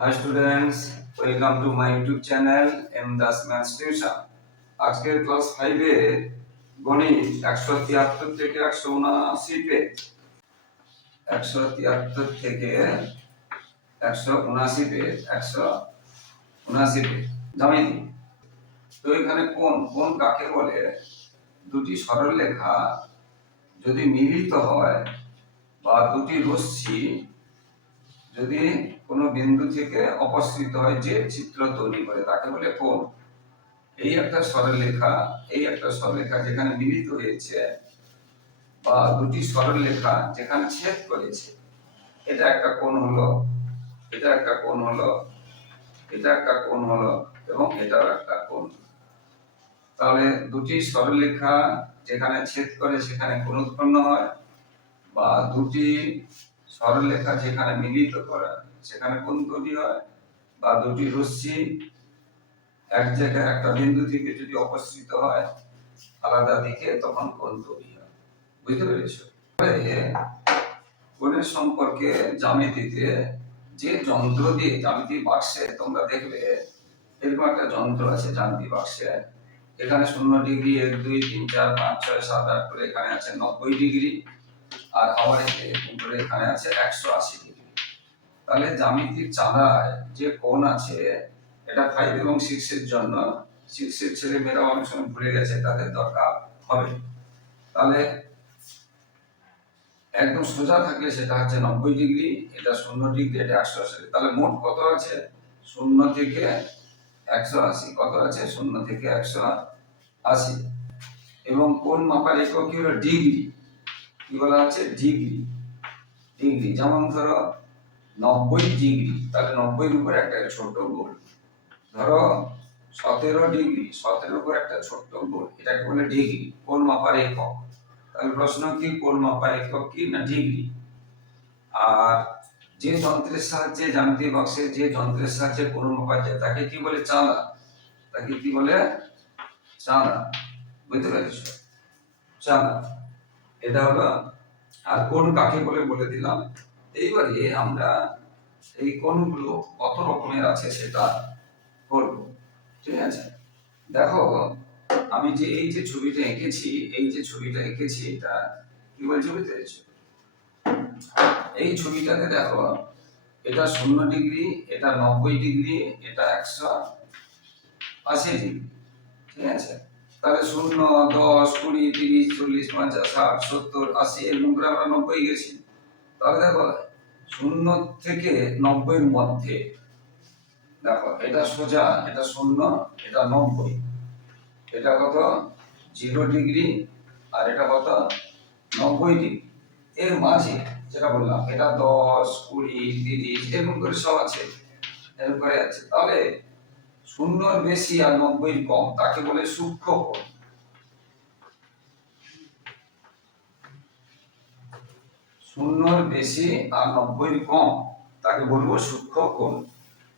Hi students, welcome to my YouTube channel M Das Maths Tuition. আজকের class ফাইভে গণিত একশো তিয়াত্তর থেকে একশো উনআশি পেজ একশো তিয়াত্তর থেকে একশো উনআশি পেজ একশো উনআশি পেজ জামিনি তো এখানে কোন কোন কাকে বলে? দুটি সরলরেখা যদি মিলিত হয় বা দুটি রশ্মি যদি কোনো বিন্দু থেকে অপসৃত হয় যে চিত্র তৈরি করে, তাকে বলে কোণ। এই একটা সরলরেখা, এই একটা সরলরেখা যেখানে মিলিত হয়েছে বা দুটি সরলরেখা যেখানে ছেদ করেছে, এটা একটা কোণ হলো, এটা একটা কোণ হলো, এটা একটা কোণ হলো এবং এটাও একটা কোণ। তাহলে দুটি সরলরেখা যেখানে ছেদ করে সেখানে কোণ উৎপন্ন হয় বা দুটি সরলরেখা যেখানে মিলিত করা। সেখানে কোন তৈরি হয়? বা দুটি রশ্মি? এক জায়গায় একটা বিন্দু থেকে যদি অপসৃত হয়, আলাদা দিকে তখন কোন তৈরি হয়? বুঝতে পেরেছ? কোণের সম্পর্কে জ্যামিতিতে যে যন্ত্র দিয়ে জ্যামিতি বাক্সে তোমরা দেখবে, এরকম একটা যন্ত্র আছে জ্যামিতি বাক্সে। এখানে শূন্য ডিগ্রি, এক, দুই, তিন, চার, পাঁচ, ছয়, সাত, আট করে এখানে আছে নব্বই ডিগ্রি। আর এরকম এখানে আছে একশো আশি ডিগ্রি। তাহলে জ্যামিতিক চাঁদায় যে কোণ আছে, এটা ফাইভ এবং সিক্স এর জন্য সিক্স এর ছেলে মেয়েরাও অনেক সময় ভুলে গেছে তাদের দরকার হবে। তাহলে একদম সোজা থাকলে সেটা হচ্ছে নব্বই ডিগ্রি, এটা শূন্য ডিগ্রি, এটা একশো আশি তাহলে মোট কত আছে? শূন্য থেকে একশো আশি। কত আছে? শূন্য থেকে একশো আশি। এবং কোন মাপার একক কি হলো? ডিগ্রি। কি বলা আছে ডিগ্রি। ডিগ্রি। যেমন ধরো নব্বই ডিগ্রি, তাহলে নব্বইয়ের উপরে একটা ছোট গোল। ধরো সতেরো ডিগ্রি, সতেরোর উপর একটা ছোট্ট গোল, এটাকে বলে ডিগ্রি, কোন মাপার একক? তাহলে প্রশ্ন কি, কোন মাপার একক কি না ডিগ্রি? আর যে যন্ত্রের সাহায্যে জ্যামিতি বক্সে যে যন্ত্রের সাহায্যে কোন মাপা যায়, তাকে কি বলে চাঁদা? তাকে কি বলে? চাঁদা। বুঝতে পেরেছ? চাঁদা। এটা হলো, আর কোন কাকে বলে বলে দিলাম? এইবারে আমরা এই কোণগুলো কত রকমের আছে সেটা করব ঠিক আছে? দেখো, আমি যে এই যে ছবিটা এঁকেছি, এই যে ছবিটা এঁকেছি, এটা কি বলছে বুঝতে পেরেছ? এই ছবিটাতে দেখো, এটা শূন্য ডিগ্রি, এটা নব্বই ডিগ্রি, এটা একশো আশি ডিগ্রি, ঠিক আছে? তাহলে শূন্য, দশ, কুড়ি, তিরিশ, চল্লিশ, পঞ্চাশ, ষাট, সত্তর, আশি এরকম করে আমরা নব্বই গেছি। তাহলে দেখো শূন্য থেকে নব্বইয়ের মধ্যে। দেখো, এটা সোজা, এটা শূন্য, এটা নব্বই। এটা কত? জিরো ডিগ্রি, আর এটা কত? নব্বই ডিগ্রি। এর মাঝে যেটা বললাম, এটা দশ, কুড়ি, তিরিশ, এরকম করে সব আছে, এরকম করে আছে। তাহলে শূন্যর বেশি আর নব্বই কম, তাকে বলে সূক্ষ্ম কোণ। শূন্যর বেশি আর নব্বই কম, তাকে বলব সূক্ষ্ম কোণ।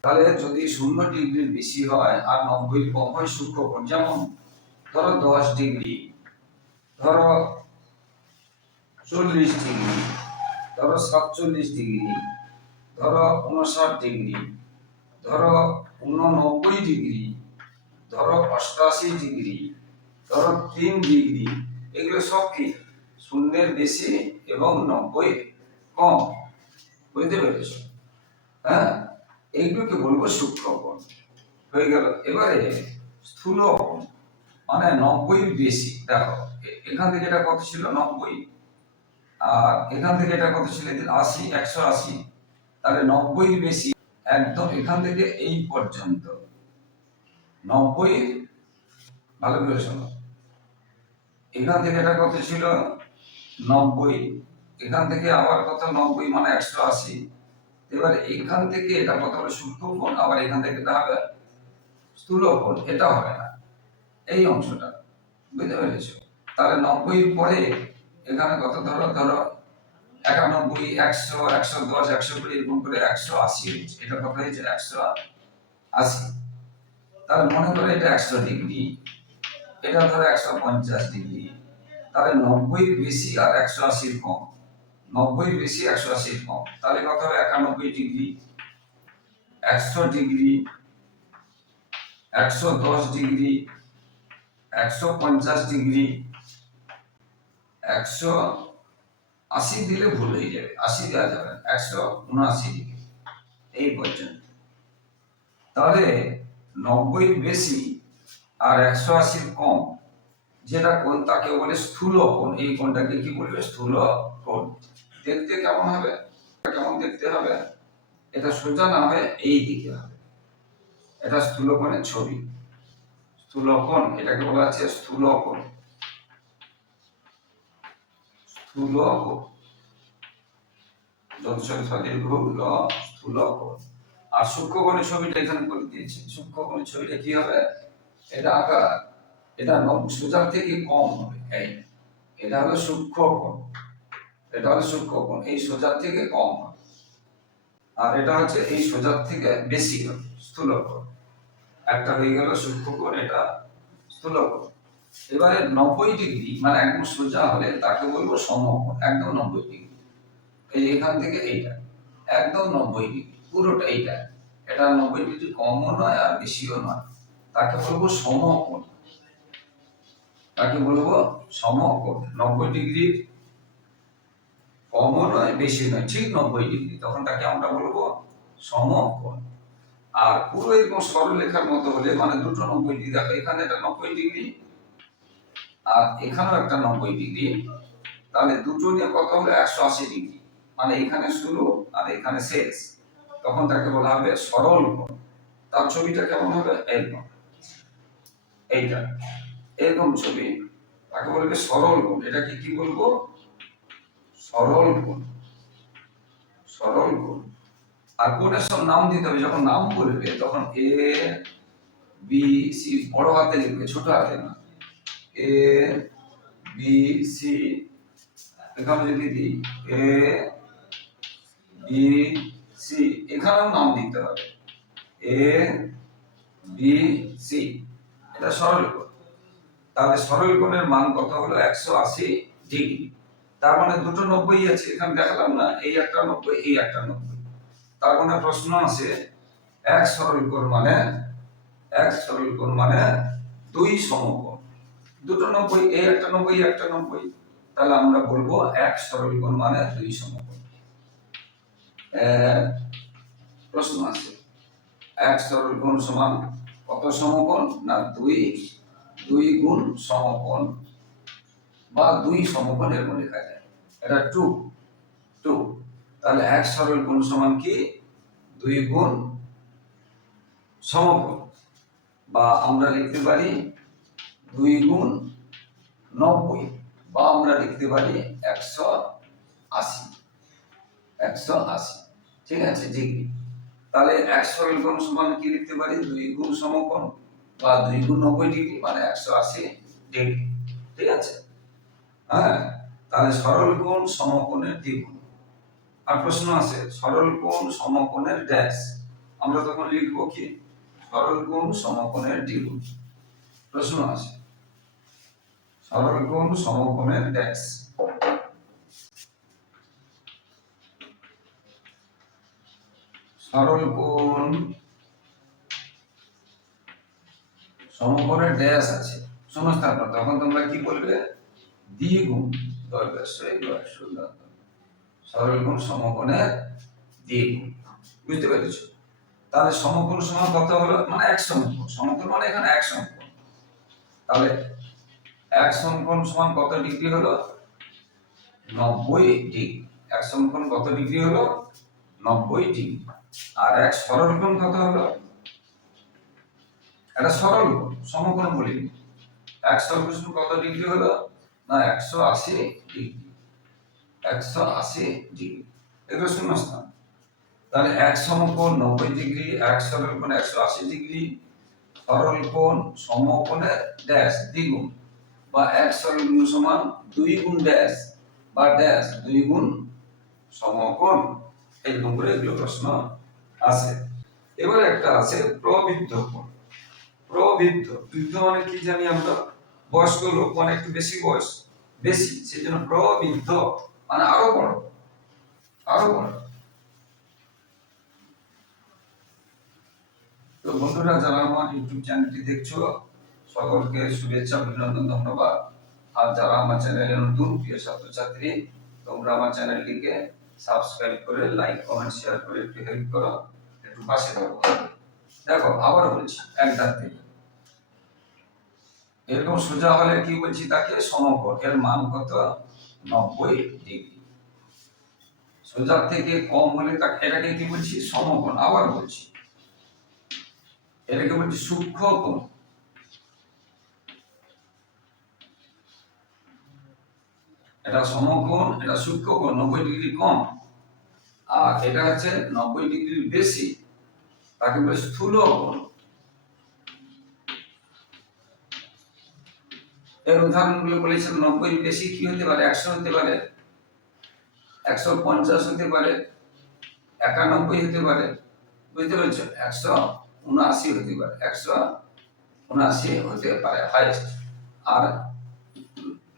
তাহলে যদি শূন্য ডিগ্রির বেশি হয় আর নব্বই কম হয় সূক্ষ্ম কোণ, যেমন ধরো দশ ডিগ্রি, ধরো চল্লিশ ডিগ্রি, ধরো সাতচল্লিশ ডিগ্রি, ধরো উনষাট ডিগ্রি, ধরো উননব্বই ডিগ্রি, ধরো অষ্টাশি ডিগ্রি, ধরো তিন ডিগ্রি, এগুলো সব কি? শূন্যের বেশি এবং নব্বই কম। বুঝতে পেরেছ? হ্যাঁ? এইগুলোকে বলব সূক্ষ্মকোণ হয়ে গেল। এবারে স্থূল মানে নব্বই বেশি। দেখো এখান থেকে এটা কত ছিল? নব্বই। আর এখান থেকে এটা কত ছিল? আশি, একশো আশি। তাহলে নব্বই বেশি একদম এখান থেকে এই পর্যন্ত। নব্বই, ভালো করে শোনো। এখান থেকে এটা কত ছিল? নব্বই। এখান থেকে আবার কত? নব্বই মানে একশো আশি। এবার এখান থেকে এটা কত হবে সূক্ষ্ম কোণ আবার এখান থেকে এটা হবে স্থূল কোণ এটা হবে না। এই অংশটা। বুঝতে পেরেছ? তাহলে নব্বই পরে এখানে কত? ধরো ধরো, একানব্বই, একশো একশো দশ, একশো কুড়ি, এরকম করে একশো আশি হয়েছে। এটা কত হয়েছে? একশো আশি। তাহলে মনে করো এটা একশো ডিগ্রি। এটা ধরো একশো পঞ্চাশ ডিগ্রি। তাহলে নব্বই বেশি আর একশো আশির কম। নব্বই বেশি, একশো আশির কম। তাহলে কত হবে? একানব্বই ডিগ্রি। একশো ডিগ্রি। একশো দশ ডিগ্রি। একশো পঞ্চাশ ডিগ্রি। একশো আশি দিলে ভুল হয়ে যাবে। আশি দেওয়া যাবে একশো উনআশি ডিগ্রি। এই পর্যন্ত। তাহলে নব্বই বেশি আর একশো আশির কম। যেটা কোণ তাকে বলে স্থূল কোণ। এই কোণটাকে কি বলবে? স্থূল কোণ। দেখতে কেমন হবে? কেমন দেখতে হবে? এটা সোজা না হয়ে এই দিকে হবে। এটা স্থূল কোণের ছবি। স্থূল কোণ, এটাকে বলা আছে স্থূল কোণ। স্থূল কোণ। জনসংখ্যা স্বাধীর্ঘ ল স্থূল কোণ। আর সূক্ষ্ম কোণের ছবিটা এখানে করে দিয়েছি। সূক্ষ্ম কোণের ছবিটা কি হবে? এটা আকার। এটা সোজা থেকে কম হবে, এই, এটা হলো সূক্ষ্ম কোণ, এটা হলো সূক্ষ্ম কোণ, এই সোজার থেকে কম হবে। আর এটা হচ্ছে এই সোজার থেকে বেশি হবে, স্থূল কোণ। একটা হয়ে গেল সূক্ষ্ম কোণ, এটা স্থূল কোণ। এবারে নব্বই ডিগ্রি মানে একদম সোজা হলে তাকে বলব সমকোণ, একদম নব্বই ডিগ্রি। এই এখান থেকে এইটা, একদম নব্বই ডিগ্রি, পুরোটা এইটা। এটা নব্বই ডিগ্রি কমও নয় আর বেশিও নয়। তাকে বলব সমকোণ। তাকে বলব সমকোণ নব্বই ডিগ্রির কমও নয়, বেশি নয়, ঠিক নব্বই ডিগ্রি। তখন তাকে আমরা বলব সমকোণ আর পুরো এরকম সরলরেখার মতো হলে মানে দুটো নব্বই ডিগ্রি দেখো, এখানে একটা নব্বই ডিগ্রি আর এখানেও একটা নব্বই ডিগ্রি। তাহলে দুটো নিয়ে কত হলো? একশো আশি ডিগ্রি। মানে এখানে শুরু আর এখানে শেষ। তখন তাকে বলা হবে সরল কোণ। তার ছবিটা কেমন হবে? এরকম এইটা। এরকম ছবি। তাকে বলবে সরল কোণ। এটাকে কি কি বলব? সরল কোণ। সরল কোণ। আর কোণের সব নাম দিতে হবে। যখন নাম বলবে, তখন এ, বি, সি, বড় হাতে লিখবে, ছোট হাতে না। এ, বি, সি, এখানে যদি দিই, এ, বি, সি, এখানেও নাম দিতে হবে। A, B, C. এটা সরল তাহলে সরল কোণের মান কত হলো? একশো আশি ডিগ্রি। তার মানে দুটো নব্বই আছে। এখানে দেখালাম না, এই একটা নব্বই, এই একটা নব্বই। তার মানে প্রশ্ন আছে, এক সরল কোণ মানে এক সরল কোণ মানে দুই সমকোণ। দুটো নব্বই, এই একটা নব্বই একটা নব্বই। তাহলে আমরা বলব এক সরল কোণ মানে দুই সমকোণ। প্রশ্ন আছে, এক সরল কোণ সমান কত সমকোণ? না, দুই দুই গুণ সমকোণ বা দুই সমকোণ এরকম লেখা যায়। এটা টু টু তাহলে এক সরল গুণ সমান কি? দুই গুণ সমকোণ। বা আমরা লিখতে পারি দুই গুণ নব্বই। বা আমরা লিখতে পারি একশো আশি। একশো আশি। ঠিক আছে, ডিগ্রি। তাহলে এক সরল গুণ সমান কি লিখতে পারি? দুই গুণ সমকোণ। বা দুই গুণ নব্বই ডিগ্রি মানে একশো আশি ডিগ্রি, ঠিক আছে? হ্যাঁ? তাহলে সরল কোণ সমকোণের দ্বিগুণ। আর প্রশ্ন আছে, সরল কোণ সমকোণের ড্যাশ। আমরা তখন লিখব কি? সরল কোণ সমকোণের দ্বিগুণ। প্রশ্ন আছে। সরল কোণ সমকোণের ড্যাশ। সরল কোণ সমকোণের ড্যাশ আছে। শূন্যস্থান পর তখন তোমরা কি বলবে? দ্বিগুণ সরল কোণ সমকোণের দ্বিগুণ। বুঝতে পেরেছ? তাহলে সমকোণ সমান কত হলো? মানে এক সমকোণ। সমকোণ মানে এখানে এক সমকোণ। তাহলে এক সমকোণ সমান কত ডিগ্রি হলো? নব্বই ডিগ্রি। এক সমকোণ কত ডিগ্রি হলো? নব্বই ডিগ্রি। আর এক সরল কোণ কত হলো? এটা সরল কোণ সমকোণ বলিনি। এক সরল কোণ কত ডিগ্রি হলো? না, একশো আশি ডিগ্রি। একশো আশি ডিগ্রি। এগুলো শূন্যস্থান। তাহলে এক সমকোণ নব্বই ডিগ্রি, এক সরল কোণ একশো আশি ডিগ্রি সরল কোণ সমকোণের ড্যাশ দ্বিগুণ, বা এক সরল গুণ সমান দুই গুণ ড্যাশ, বা ড্যাশ দুই গুণ সমকোণ। এরকম করে এগুলো প্রশ্ন আছে। এবারে একটা আছে প্রবৃদ্ধ প্রবৃদ্ধ। বৃদ্ধ মানে কি জানি আমরা? বয়স্ক লোক মানে একটু বেশি বয়স, বেশি সেই জন্য প্রবৃদ্ধ মানে আরও বড় আরও বড়। তো বন্ধুরা, যারা আমার ইউটিউব চ্যানেলটি দেখছ, সকলকে শুভেচ্ছা, অভিনন্দন, ধন্যবাদ। আর যারা আমার চ্যানেলে নতুন, প্রিয় ছাত্রছাত্রী, তোমরা আমার চ্যানেলটিকে সাবস্ক্রাইব করে লাইক কমেন্ট শেয়ার করে, একটু হেল্প করো, একটু পাশে থাকো। দেখো, আবার বলছি, এক ধার থেকে। এরকম সোজা হলে কি বলছি তাকে? সমকোণ এর মান কত? নব্বই ডিগ্রি। সোজা থেকে কম হলে তাকে এটাকে কি বলছি? সমকোণ, আবার বলছি। এটাকে বলছি সূক্ষ্ম কোণ এটা সমকোণ, এটা সূক্ষ্ম কোণ নব্বই ডিগ্রি কম। আর এটা হচ্ছে নব্বই ডিগ্রির বেশি। তাকে বলে স্থূল এর উদাহরণগুলো বলেছেন নব্বই বেশি কি হতে পারে? একশো হতে পারে, একশো পঞ্চাশ হতে পারে, একানব্বই হতে পারে, বুঝতে পেরেছ? একশো উনআশি হতে পারে, একশো উনআশি হতে পারে হাইস্ট আর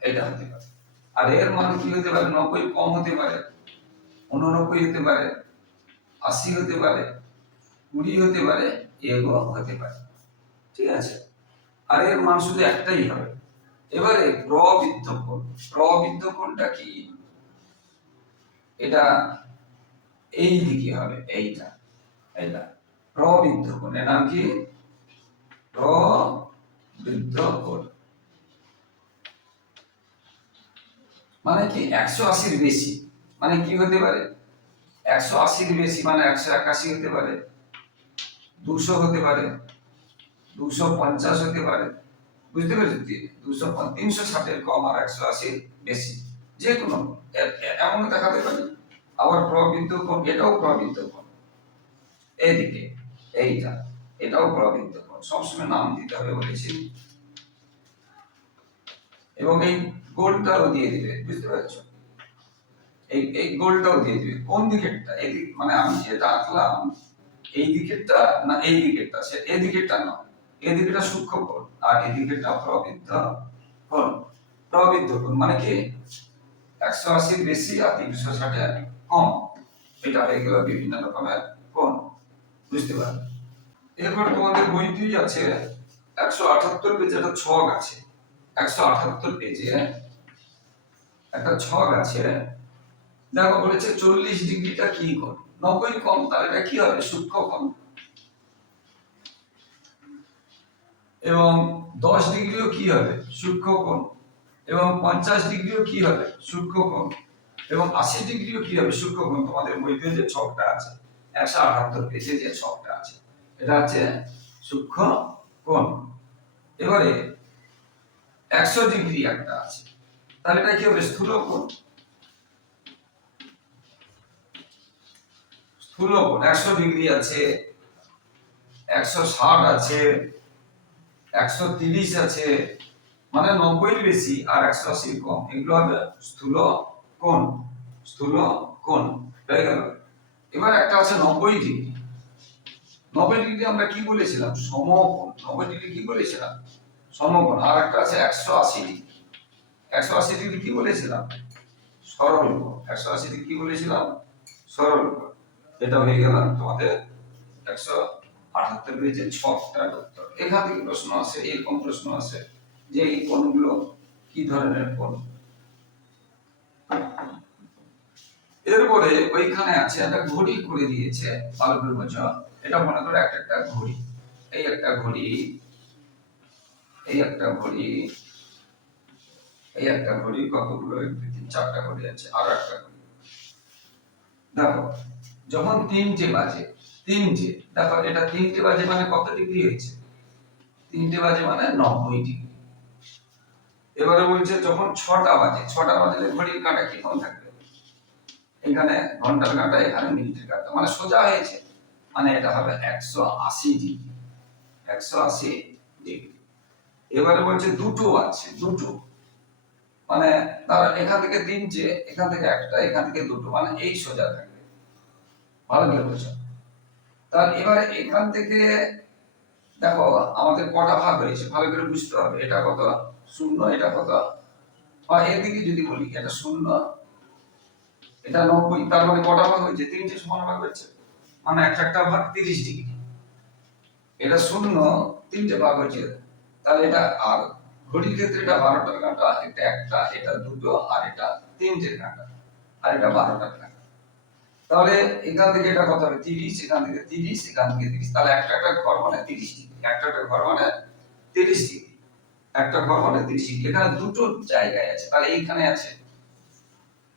এটা হতে পারে। আর এর মান কি হতে পারে? নব্বই কম হতে পারে, উননব্বই হতে পারে, আশি হতে পারে কুড়ি হতে পারে এগো হতে পারে। ঠিক আছে? আর এর মান শুধু একটাই হবে। এবারে প্রবৃদ্ধ কোণ প্রবৃদ্ধ কোণটা কি? এটা এই দিকে হবে, এইটা। এইটা। প্রবৃদ্ধ কোণ এর নাম কি? প্রবৃদ্ধ কোণ মানে কি? একশো আশির বেশি। মানে কি হতে পারে? একশো আশির বেশি মানে একশো একাশি হতে পারে। দুশো হতে পারে, দুশো পঞ্চাশ হতে পারে। বুঝতে পেরেছি দুশো তিনশো ষাটের কম আর একশো আশির বেশি। যে কোনো এমন দেখাতে পারি। আবার প্রবৃদ্ধ কোণ এটাও প্রবৃদ্ধ কোণ এইদিকে, এইটা, এটাও প্রবৃদ্ধ কোণ সবসময় নাম দিতে হবে বলেছি। এবং এই গোলটাও দিয়ে দিবে, বুঝতে পারছ? এই এই গোলটাও দিয়ে দিবে। কোন দিকেরটা? এদিক মানে আমি যেটা আঁকলাম এই দিকেরটা না এই দিকেরটা? সে এই দিকেরটা না এই দিকেরটা সূক্ষ্ম কোণ আর এই দিকেরটা প্রবৃদ্ধ কোণ। প্রবৃদ্ধ কোণ মানে কি? একশো আশির বেশি আর তিনশো ষাটের কম। এটা হয়ে গেল বিভিন্ন রকমের কোণ। বুঝতে পারবে এরপর তোমাদের বইতেই আছে একশো আঠাত্তর পেজে একটা ছক আছে। একশো আঠাত্তর পেজে একটা ছক আছে দেখো বলেছে চল্লিশ ডিগ্রিটা কি কোণ নব্বই কম, তাহলে এটা কি হবে? সূক্ষ্ম কোণ এবং দশ ডিগ্রিও কি হবে? সূক্ষ্ম কোণ। এবং পঞ্চাশ ডিগ্রিও কি হবে? সূক্ষ্ম কোণ। এবং আশি ডিগ্রিও কি হবে? সূক্ষ্ম কোণ। তোমাদের বইতে যে ছকটা আছে, একশো আঠাত্তর পেজে যে ছকটা আছে, এটা হচ্ছে সূক্ষ্ম কোণ। এবারে একশো ডিগ্রি একটা আছে, তাহলে এটা কি হবে? স্থূল কোণ। স্থূল কোণ একশো ডিগ্রি আছে, একশো ষাট আছে, একশো তিরিশ আছে মানে নব্বই বেশি আর একশো আশি কম। এগুলো হবে স্থূল কোণ স্থূল কোণ, হয়ে গেল। এবার একটা আছে নব্বই ডিগ্রি নব্বই ডিগ্রি আমরা কি বলেছিলাম? সমকোণ। নব্বই ডিগ্রি কি বলেছিলাম? সমকোণ। আর একটা আছে একশো আশি ডিগ্রি একশো আশি ডিগ্রি কি বলেছিলাম? সরল একশো আশি ডিগ্রি কি বলেছিলাম? সরল কোণ এটা হয়ে গেল তোমাদের একশো আঠাত্তর পেজের ছকটার উত্তর। এখান থেকে প্রশ্ন আছে এরকম প্রশ্ন আছে যে এই কোণগুলো কি ধরনের কোণ? এরপরে ওইখানে আছে একটা ঘড়ি করে দিয়েছে ভালো করে বোঝো এটা মনে করো একটা একটা ঘড়ি। এই একটা ঘড়ি, এই একটা ঘড়ি, এই একটা ঘড়ি কতগুলো? চারটা ঘড়ি আছে, আর একটা ঘড়ি। দেখো যখন তিনটে বাজে তিনটে দেখো এটা তিনটে বাজে মানে কত ডিগ্রি হয়েছে? তিনটে বাজে মানে নব্বই ডিগ্রি। এবারে বলছে যখন ছটা বাজে, ছটা বাজলে ঘড়ির কাঁটা কীরকম থাকবে? এখানে ঘণ্টার কাঁটা এখানে মিনিটের কাঁটা মানে সোজা হয়েছে। মানে এটা হবে একশো আশি ডিগ্রি, একশো আশি ডিগ্রি। এবারে বলছে দুটো আছে, দুটো। মানে এখান থেকে তিনটে, এখান থেকে একটা, এখান থেকে দুটো মানে এই সোজা থাকবে ভালো করে বোঝো তার এবারে এখান থেকে দেখো, আমাদের কটা ভাগ হয়েছে ভালো করে বুঝতে হবে, এটা কত? শূন্য, এটা কত? বা এদিকে যদি বলি, এটা শূন্য, এটা নব্বই, তার মানে কটা ভাগ হয়েছে? তিনটে সমান ভাগ হয়েছে। মানে একটা একটা ভাগ তিরিশ ডিগ্রি। এটা শূন্য, তিনটে ভাগ হয়েছে। তাহলে এটা আর ঘড়ির ক্ষেত্রে এটা বারোটার কাঁটা, এটা একটা, এটা দুটো, আর এটা তিনটে কাঁটা, আর এটা বারোটার কাঁটা। তাহলে এখান থেকে এটা কত হবে, তিরিশ, এখান থেকে তিরিশ, এখান থেকে তিরিশ। তাহলে একটা একটা ঘর মানে তিরিশ ডিগ্রি, একটা একটা ঘর মানে তিরিশ ডিগ্রি। একটা ঘর মানে তিরিশ ডিগ্রি, এখানে দুটো জায়গায় আছে, তাহলে এইখানে আছে।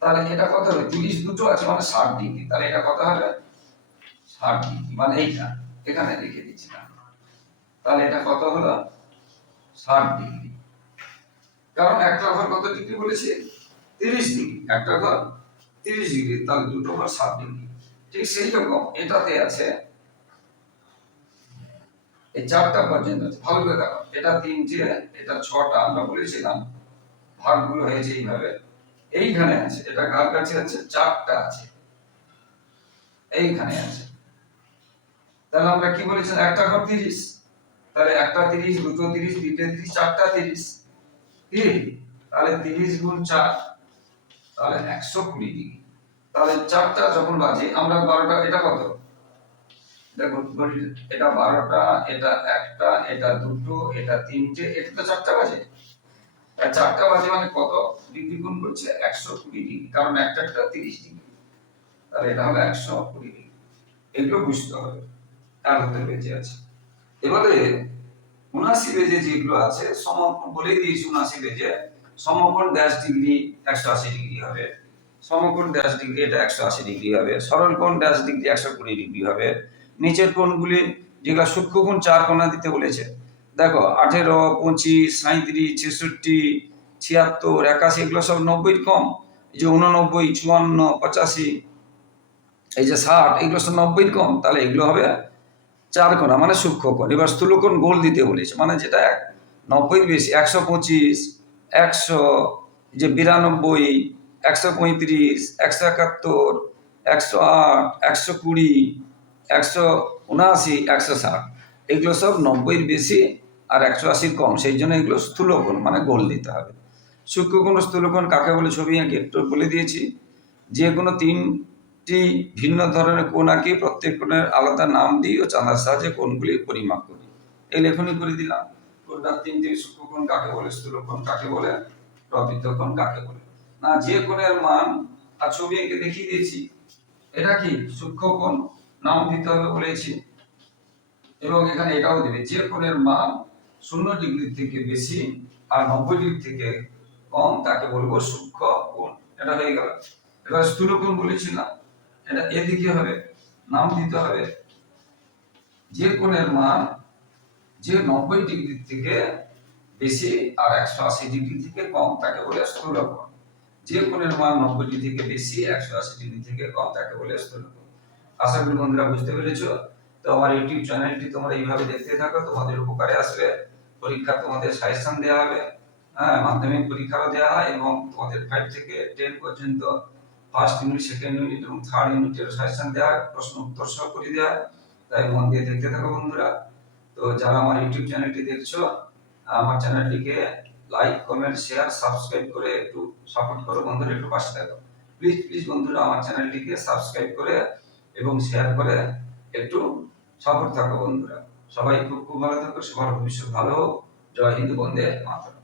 তাহলে এটা কত হবে, তিরিশ দুটো আছে মানে ষাট ডিগ্রি। তাহলে এটা কত হবে ষাট ডিগ্রি মানে এইটা, এখানে রেখে দিচ্ছি না তাহলে এটা কত হলো ষাট ডিগ্রি। কারণ একটা ঘর কত ডিগ্রি বলেছি? তিরিশ ডিগ্রি, একটা ঘর তিরিশ ডিগ্রি তাহলে দুটো ঘর ষাট ডিগ্রি। ঠিক সেই রকম এটাতে আছে। এই চারটা পর্যন্ত ভালো দেখো, এটা তিনটে, এটা ছটা, আমরা বলেছিলাম, ভাগগুলো হয়েছে এইভাবে। এইখানে আছে, এটা কার কাছে আছে? চারটা আছে। এইখানে আছে। তাহলে আমরা কি বলেছিলাম? একটা ঘর তিরিশ। তাহলে একটা তিরিশ, দুটো তিরিশ, তিনটে তিরিশ, চারটা তিরিশ। তাহলে তিরিশ গুণ চার। তাহলে একশো কুড়ি ডিগ্রি। তাহলে চারটা যখন বাজে, আমরা বারোটা, এটা কত? দেখো এটা বারোটা, এটা একটা, এটা দুটো, এটা তিনটে, এটা তো চারটা বাজে। চারটা বাজে মানে কত ডিগ্রি গুণ করছে? একশো কুড়ি ডিগ্রি। কারণ একটা একটা তিরিশ ডিগ্রি। তাহলে এটা হলো একশো কুড়ি ডিগ্রি। এগুলো বুঝতে হবে। তার হতে বেঁচে আছে। এবারে উনাশি বেজে যেগুলো আছে সমকোণ বলে দিয়েছি উনাশি বেজে। সমকোণ ড্যাশ ডিগ্রি একশো আশি ডিগ্রি হবে। সমকোণ ড্যাশ ডিগ্রি এটা একশো আশি ডিগ্রি হবে। সরল কোণ ড্যাশ ডিগ্রি একশো কুড়ি ডিগ্রি হবে। নিচের কোণগুলি যেগুলো সূক্ষ্ম কোণ, চার কোণা দিতে বলেছে। দেখো, আঠেরো, পঁচিশ সাঁত্রিশ ছেষট্টি, ছিয়াত্তর, একাশি, এগুলো সব নব্বই কম। এই যে উননব্বই চুয়ান্ন, পঁচাশি, এই যে ষাট, এগুলো সব নব্বই কম। তাহলে এগুলো হবে চার কোণা মানে সূক্ষ্ম কোণ। এবার স্থূলকোণ গোল দিতে বলেছে। মানে যেটা নব্বই বেশি, একশো পঁচিশ একশো যে বিরানব্বই, একশো পঁয়ত্রিশ, একশো একাত্তর, একশো আট, একশো কুড়ি, একশো উনআশি, একশো ষাট। এগুলো সব নব্বইয়ের বেশি আর একশো আশির কম। সেই জন্য এগুলো স্থূলকোণ মানে গোল দিতে হবে। সূক্ষ্মকোণ, স্থূলকোণ কাকে বলে? ছবি আঁকি, একটু বলে দিয়েছি। যে কোনো তিনটি ভিন্ন ধরনের কোণ আঁকি, প্রত্যেক কোণের আলাদা নাম দিই ও চাঁদার সাহায্যে কোণগুলি পরিমাপ করি। এই লেখনই করে দিলাম। কোণটার তিনটি সূক্ষ্মকোণ কাকে বলে স্থূলকোণ কাকে বলে প্রবৃদ্ধকোণ কাকে বলে। না, যে কোণের মান আর ছবি এঁকে দেখিয়ে দিয়েছি, এটা কি? সূক্ষ্মকোণ নাম দিতে হবে বলেছি। এবং এখানে এটাও দেবে, যে কোণের মান শূন্য ডিগ্রি থেকে বেশি আর নব্বই ডিগ্রি থেকে কম, তাকে বলব সূক্ষ্ম কোণ। এটা হয়ে গেল। এবার স্থূল কোণ বলেছিলাম এটা এদিকে হবে, নাম দিতে হবে। যে কোণের মান যে নব্বই ডিগ্রি থেকে বেশি আর একশো আশি ডিগ্রি থেকে কম, তাকে বলে স্থূল কোণ যে কোণের মান নব্বই ডিগ্রি থেকে বেশি, একশো আশি ডিগ্রি থেকে কম, তাকে বলে স্থূল কোণ আশা করি বন্ধুরা বুঝতে পেরেছ? তো আমার ইউটিউব চ্যানেলটি তোমরা এইভাবে দেখতে থাকো, তোমাদের উপকারে আসবে। পরীক্ষা তোমাদের সাজেশন দেওয়া হবে হ্যাঁ মাধ্যমিক পরীক্ষাও দেওয়া হয় এবং তোমাদের ফাইভ থেকে টেন পর্যন্ত ফার্স্ট ইউনিট সেকেন্ড ইউনিট এবং থার্ড ইউনিটের সাজেশন দেওয়া হয়, প্রশ্ন উত্তর সহ করে দেওয়া তাই মন দিয়ে দেখতে থাকো বন্ধুরা। তো যারা আমার ইউটিউব চ্যানেলটি দেখছ, আমার চ্যানেলটিকে লাইক কমেন্ট শেয়ার সাবস্ক্রাইব করে একটু সাপোর্ট করো। বন্ধুরা, একটু পাশে থাকো। প্লিজ প্লিজ বন্ধুরা, আমার চ্যানেলটিকে সাবস্ক্রাইব করে এবং শেয়ার করে একটু সাপোর্ট থাকো বন্ধুরা। সবাই খুব খুব ভালো থাকো, সবার ভবিষ্যৎ ভালো হোক। জয় হিন্দু, বন্দে মাতরম।